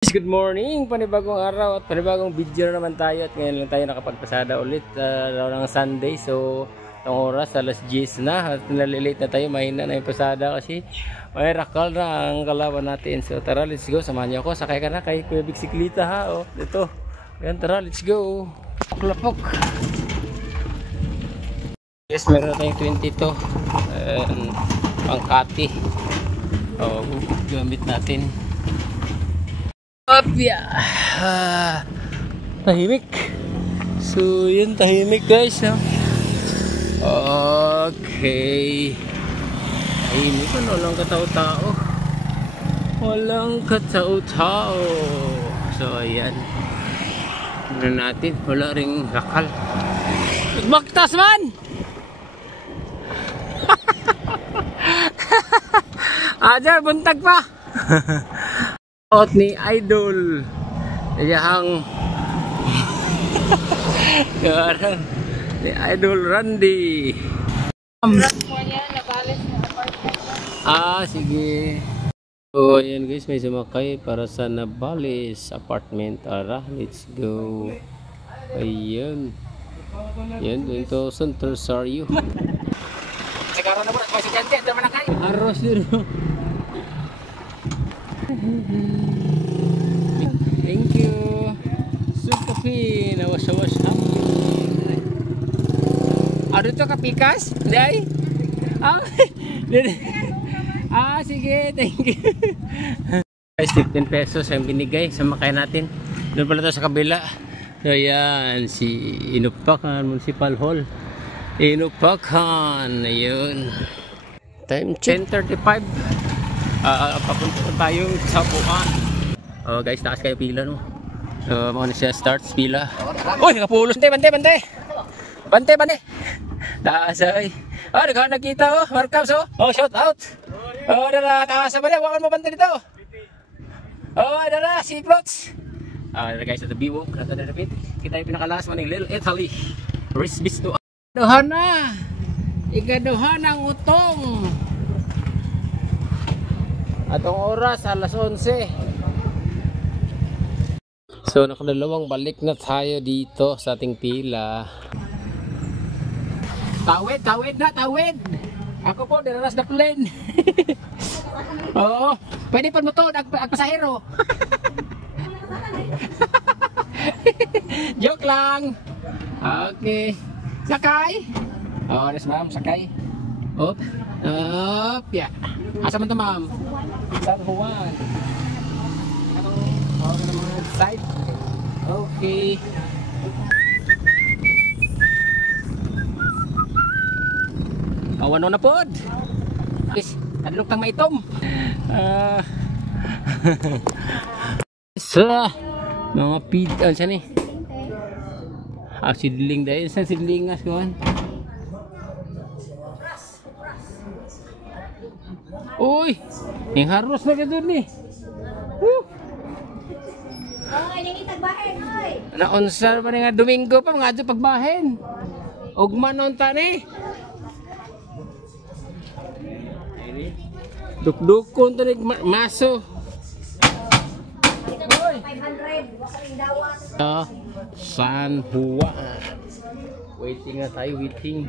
Good morning, panibagong araw at panibagong video na naman tayo at ngayon lang tayo nakapagpasada ulit araw ng Sunday. So itong oras alas 10 na at nalilate na tayo, mahina na yung pasada kasi may rakal na ang kalaban natin. So tara, let's go, samahan niyo ako, sakay ka na kay Kuya Bisiklita ha. O dito, yan, tara, let's go. Lapok. Yes, meron na tayong 22 pangkati. O gamit natin. Apya. Tahimik. So yun, tahimik guys, no? Okay. Tahimik, walang katao-tao. Walang katao-tao. So ayan, ano natin, wala ring rakal. Magmaktas man. Ajar, buntag pa. Out ni Idol yang ni Idol Randy. Sige. So ayan guys, may sumakay para sa Nabales apartment. Tara, let's go. Ayan. Yan, 2,000 Tersario. Sekarang na mo na si Jante, ito manakay. Aros dito. Thank you. Sukapi na wash Ano to, kapikas? Day? Sige, thank you. Guys, 15 pesos ang binigay sa makay natin. Doon pala to sa kabila. So yan, si Inupakan Municipal Hall. Inupakan, ayun. Time check 10:35. Papunta tayo sa buwan. Oh guys, taas kayo pila, no? So mga na siya, starts pila. Uy, nakapulos. Bante. Taas ay. Nakita, oh. Markups, oh. Oh, shout out. Oh, dala, taas ba niya? Wakan mo bante dito. Oh, dala, si Plots. Dala guys, ito biwok. Kita yung pinakalas mo ng Little Italy. Risbis to. Ikaduhan na. Ikaduhan ang utong. Atong oras alas 11. So nakadalawang balik na tayo dito sa ating pila. Tawid na. Ako po dinaras na plane. Oo, pwede pa mo to agpasahero. Joke lang. Okay. Sakay. Oh, yes ma'am, sakay. Up. Yeah. Asa man to, ma'am? San Juan. Side. Okay. Awano na pod. Please, kadulog tang maitom. Mga pid, siya ni? Sidling dahil sa sidlingas kuhan. Uy, yung haros na gano'n ni. Naonsar pa nga Domingo pa, mga adyo pagbahin. Ugman nun ta ni. Dukdukon to ni maso. 500. San Juan. Waiting na tayo, waiting.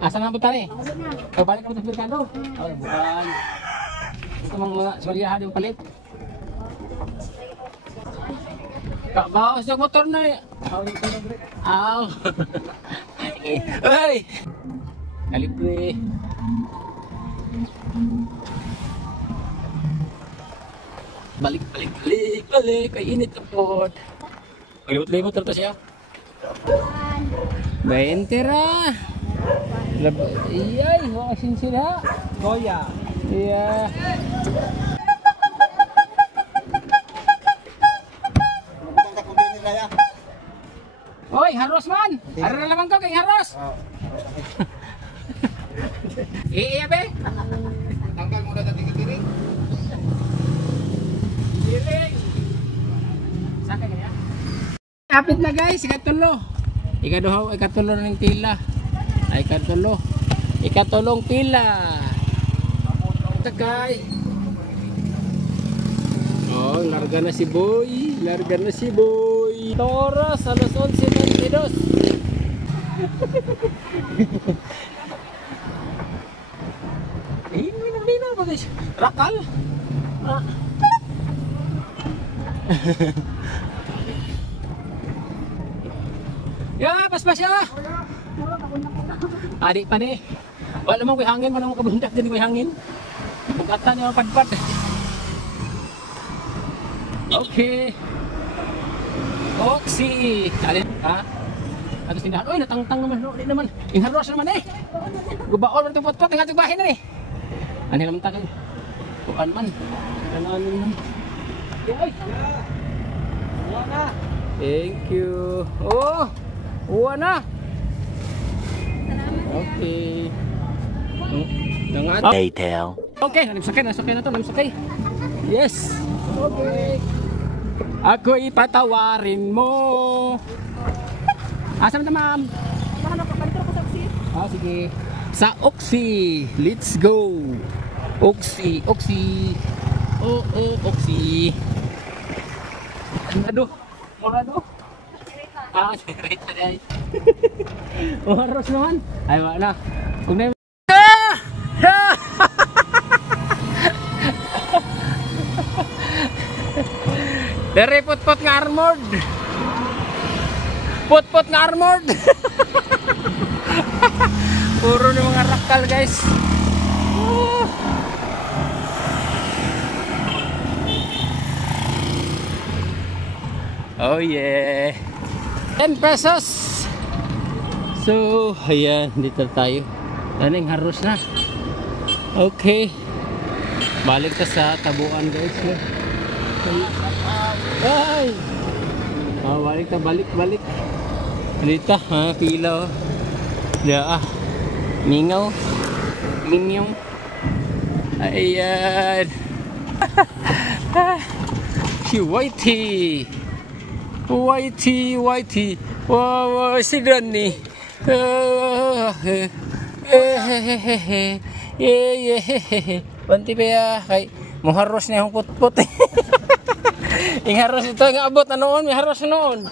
Asa nga punta ni? Balik ka po sa merkado? Bukan. Ito mga sumaliyahan yung palit. Bawas yung motor na eh. Aw. Ay! Kalibre. Balik. Ay init ang pod. Palimot-limot na siya. 20 ra. Iyay, wakasin sila. Goya. Iya. Oy, haros man. Ara na naman ko kay haros. Iya be. Tanggal mo na dating tiring. Tiring. Saka kaya. Kapit na guys, ikatulo. Ikatulo ng pila. Ay ikatulong pila. Tagay. Oh, larga na si Boy. Larga na si Boy. Itong oras, alas 11:22. Hindi ba guys? Rakal. Ya, pas-pas ya. Adik pa ni. Wala mo ko'y hangin, wala mo kabundak din ko'y hangin. Bugatan niyo ang padpad. Okay. Oxy. Alin, ha? Atos tindahan. Oy, natangtang naman. Di naman. Inharos naman eh. Gubaon man itong pot-pot. Ang atong bahin na eh. Ano naman tayo? Bukan man. Ano naman. Oy. Uwa na. Thank you. Oh. Uwa na. Okay. Later. Okay, namsakay na to, namsakay. Yes. Okay. Ako ipatawarin mo. Asan na ma'am? Oh, sige. Sa Oxy. Let's go. Oxy, Oxy. Oh, Oxy. Morado. Morado. Ah, sirita day. Oras naman. Ay, wala. Kung na dari pot-pot nga armored. Pot-pot nga armored. Puro ng mga rakal guys. Oh yeah. 10 pesos. So, ayan, dito tayo. Daning harus na. Okay. Balik ka sa tabuan guys. Ay! Oh, balik. Dito, ha, pila. Ya, mingaw. Ayan. Si Whitey. Wow, si Danny. Banti pa ya kay muharros na yung putput. Yung harros ito, yung abot na noon, may harros na noon.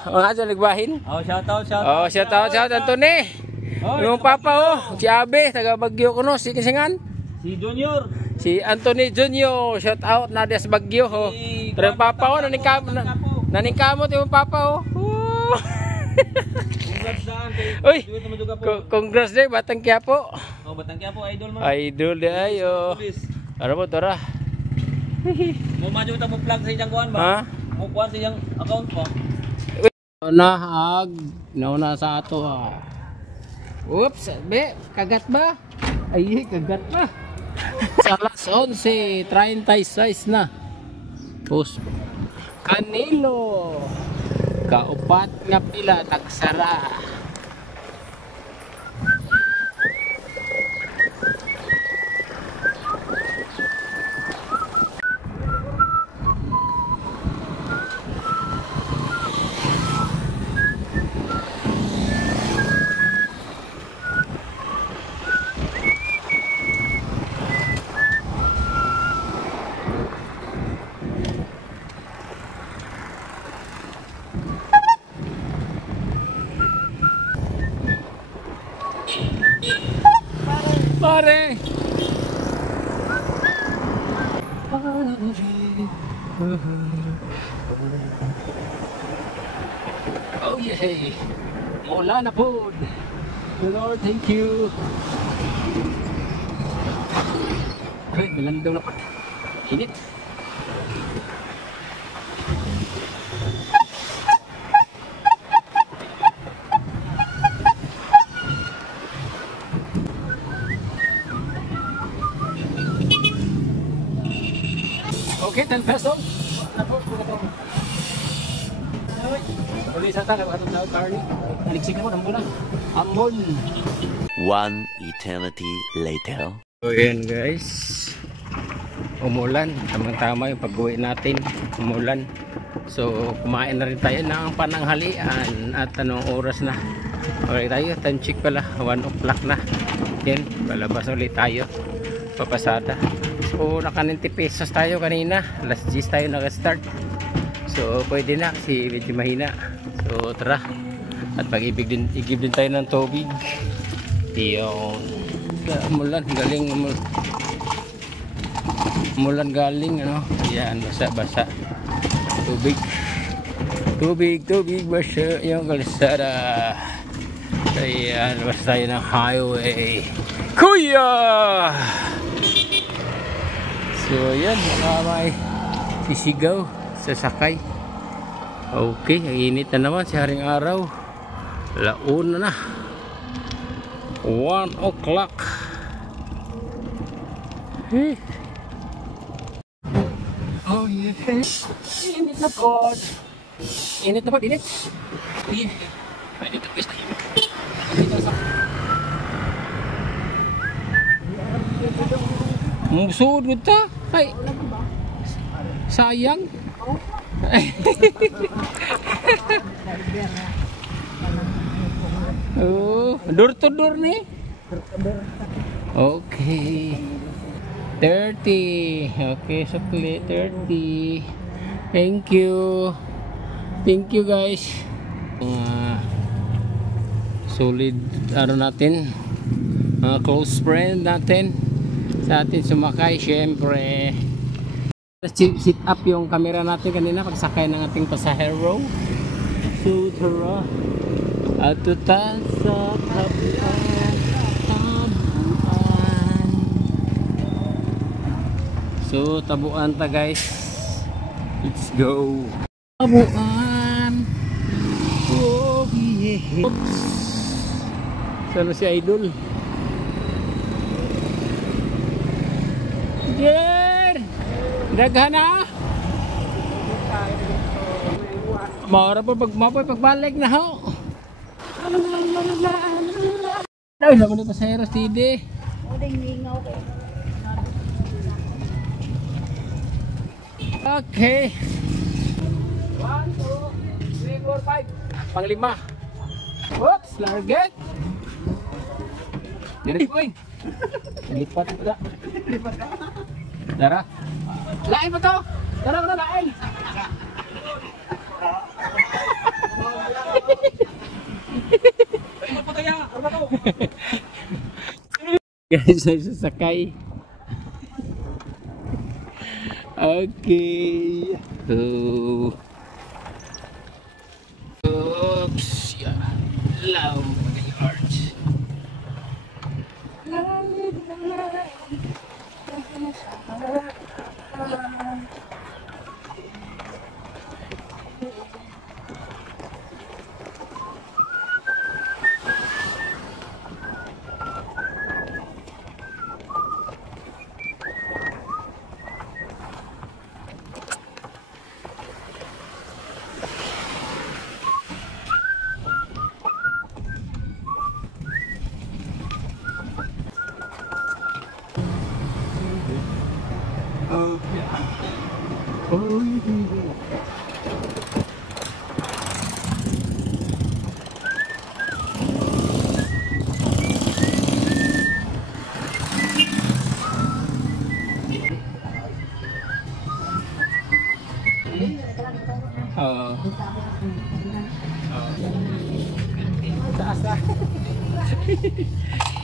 Mga aso, ligbahin. Oh, shout out. Oh, shout out, Anthony. Yung papa, oh, si Abe, taga Baguio ko, no, si Kisingan. Si Junior. Si Anthony Junior, shout out, na sa Baguio, oh. Pero yung papa, oh, naningkamot yung papa, oh. Congrats daan kay Uy, Duwit naman juga po. congrats day, Batang Quiapo. Oh, Batang Quiapo idol mo. Idol day, ayo. Ano po, tara. Mo madyo ta mo plug sa iyang kuan ba? Ha? Mo kuan sa iyang account po. Nauna sa ato, ah. Oops, be, kagat ba? Ay, kagat ba? Sa alas 11:36 na. Post. Canelo. Kaupat nga pila tagsara. Pare. Oh yeah. Wala na po. Lord, thank you. Ay, malandaw na pa. Init. Okay, 10 pesos. Ulit sa tayo, atong tawag, Carly. Naliksik mo, nambun na. Ambon. One eternity later. So, yan guys. Umulan. Tamang-tama yung pag-uwi natin. Umulan. So, kumain na rin tayo ng pananghalian. At anong oras na? Okay tayo, time check pala. 1 o'clock na. Yan, palabas ulit tayo. Papasada. So naka 90 pesos tayo kanina. Alas 10 tayo nag-start. So pwede na kasi medyo mahina. So tara. At pag-ibig din, igib din tayo ng tubig. Yung mulan galing mulan galing ano. Ayan, basa-basa. Tubig basa yung kalsada. Ayan, basa tayo ng highway. Kuya! So ayan, baka may sisigaw sasakay. Okay, ang init na naman si haring araw. Launa na 1 o'clock. Oh yeah. Init na po. Init. Yeah. Pwede ito guys. Musod mo ta. Ay. Sayang. Oh, door to door ni. Okay. 30. Okay, sukli 30. Thank you guys. Solid ano natin. Close friend natin. Sa atin sumakay syempre. Sit up yung camera natin kanina pagsakay ng ating pasahero. So tara. At tutan sa tabuan. So tabuan ta guys. Let's go. Tabuan. Oh yeah. Oops. Sana si Idol. Jer. Daghan na. Maura pa pagbalik na ho. Ay, naman ni pasahero Steve. Okay. 1, 2, 3, 4, 5. Panglima. Oops, larget. Diri boy. Lipat pa. Dara. Lain pa to. Dara na lain. Guys, sasakay. Okay. So, oops, yeah. Love the heart. Oh yeah. Oh yeah.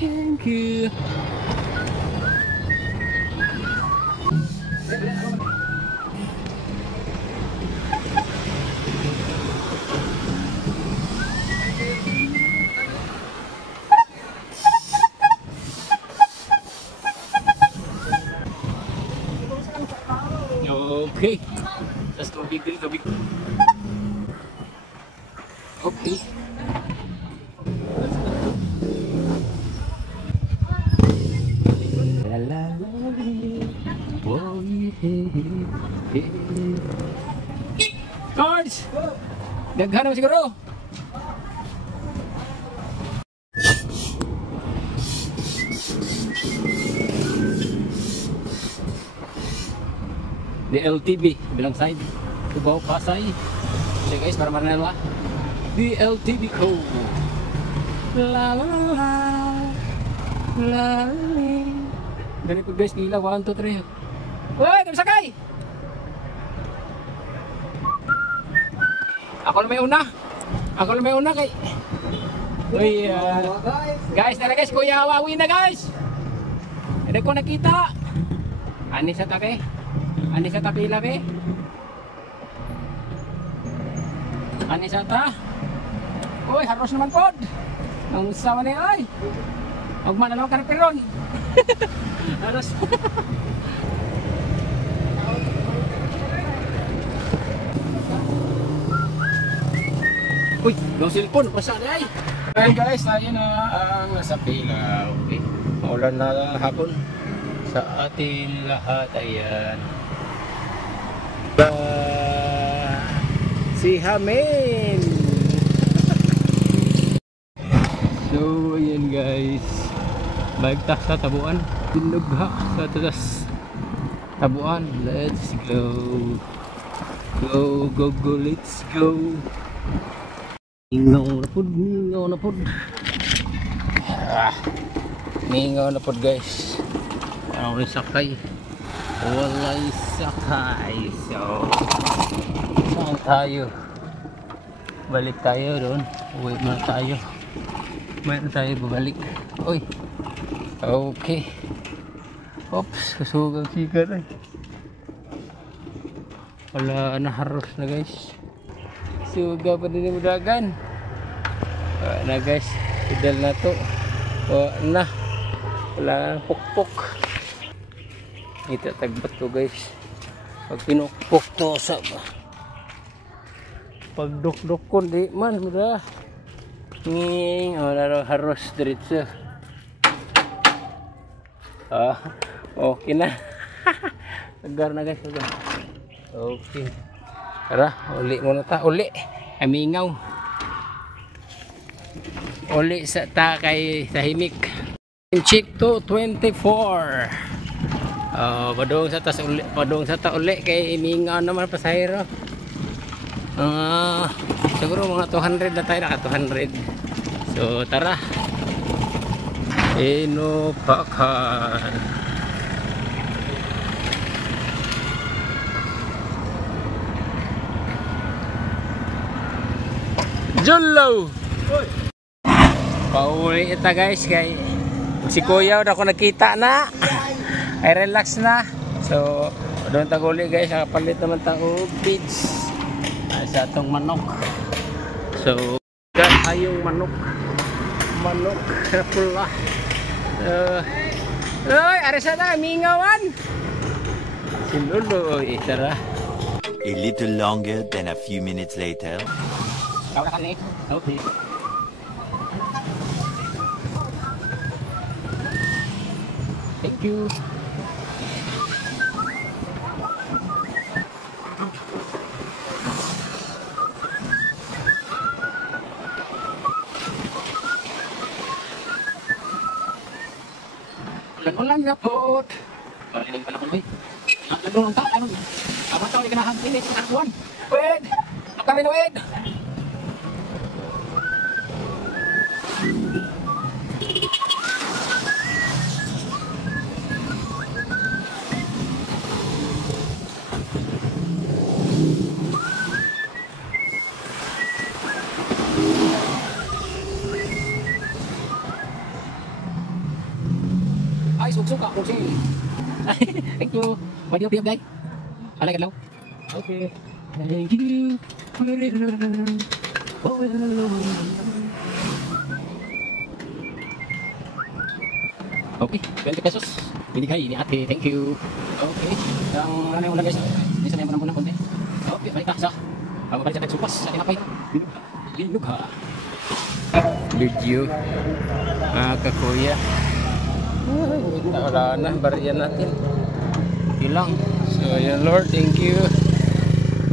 Thank you. Okay. Let's go big. Okay. La la la. Oh yeah. Cards. Daghan naman siguro. The LTV bilang side Cubao Pasay. So guys, para manila the LTV code. La la la la. Ganito guys, nila 1, 2, 3. Uy, sakay! Ako na may una. Ako na may una kay... Uy, guys, tara guys, Kuya Wawi na guys! Hindi ko nakita. Ani sa take? Ani sa tapila be? Ani sa ta? Uy, haros naman pod! Ang usawa na yun ay! Huwag manalaw ka na peron! Haros! Uy, yung cellphone, basta na ay! Ayan guys, tayo na ang nasa pila. Okay. Maulan na hapon sa atin lahat. Ayan. Si Hamen! So, ayan guys. Baigtas sa tabuan. Pinugha sa tatas tabuan. Let's go. Go, go, go, let's go. Ningaw na pod, ningaw na pod. Ningaw na pod guys. Walang sakay. Walay sakay. So, saan tayo? Balik tayo doon. Uwi muna tayo. Mayroon tayo babalik. Uy. Okay. Oops, kasugang sikat ay. Wala na haros na guys. Suga pa din yung dagan. Na guys, idal na to. Na. Wala nang pukpok. Ito tagbat to guys. Pag pinukpok to sa pag duk-duk ko di man muda. Nging wala haros diretso. Okay na. Tagar na guys. Okay. Tara, uli muna ta. Uli. Amingaw. Uli sa ta kay tahimik. Check to 24. Padung sa tas uli. Padung sa ta uli kay imingaw naman pasahero. Siguro mga 200 na tayo. Naka 200. So tara. Inupakan. Jolo! Pauwi ita guys kay si Kuya udah ako nakita na. Ay relax na. So doon taguli guys, kapalit naman tayo feeds sa atong manok. So ayong manok. Manok na pula. Oy, arisa na mingawan. Sinulo itara. A little longer than a few minutes later. Okay. Thank you. Ulan na po. Baliling pa na ko, boy. Ang gano'n ang tao. Abang tao, di ka nahagpili sa kakuan. Wait! Nakami na, wait! Ay, suksok ka kung siya. Thank you. Pwede yung guys. Alay ka lang. Okay. Thank you. Okay, 20 pesos. Binigay ni ate. Thank you. Okay. Ang ano yung ulan guys. Isa na yung panang konti. Okay, balik ka sa. Balik sa tagsupas. Sa tinapay. Binug ha. Video. Kakuya. Wala na, bariyan natin. Ilang. So yan Lord, thank you.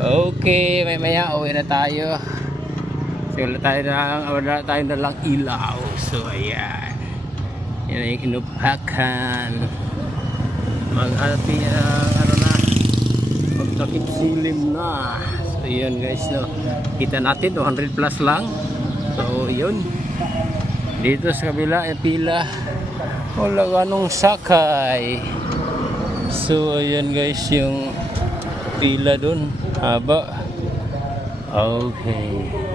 Okay, maya uwi na tayo. So wala tayo na lang ilaw. So ayan. Yan ay inupakan. Mag-happy ano na. Magtakip silim na. So yun guys, no. Kita natin 200 plus lang. So yun. Dito sa kabila ay pila. Wala ganong sakay. So ayan guys yung pila dun, haba. Okay.